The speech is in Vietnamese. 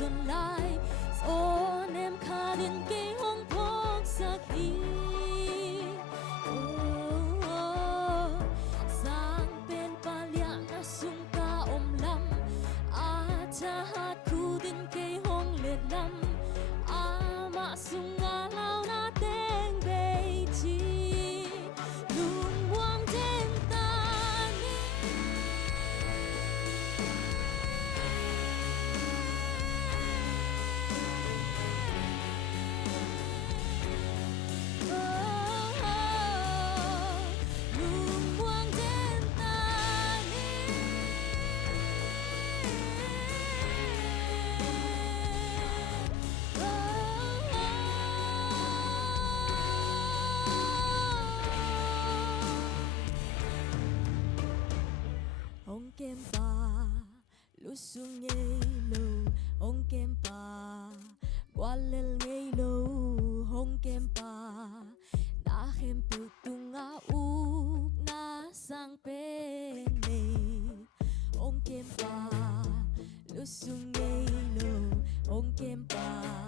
xuân lai ô nem kha liền kê hong phok sắc hi sang bên palia na sung ca om lam a cha hát khu din kê hong lệ lam a ma sung a lao na teng bei chi lung wang den ta ni lung wang den ta ni ông kem pa lu sung ngây lô ông kem pa qua lel ngây lô ông kem pa na khem pu tung a u na sang pen nei ông kem pa lu sung ngây lô ông kem pa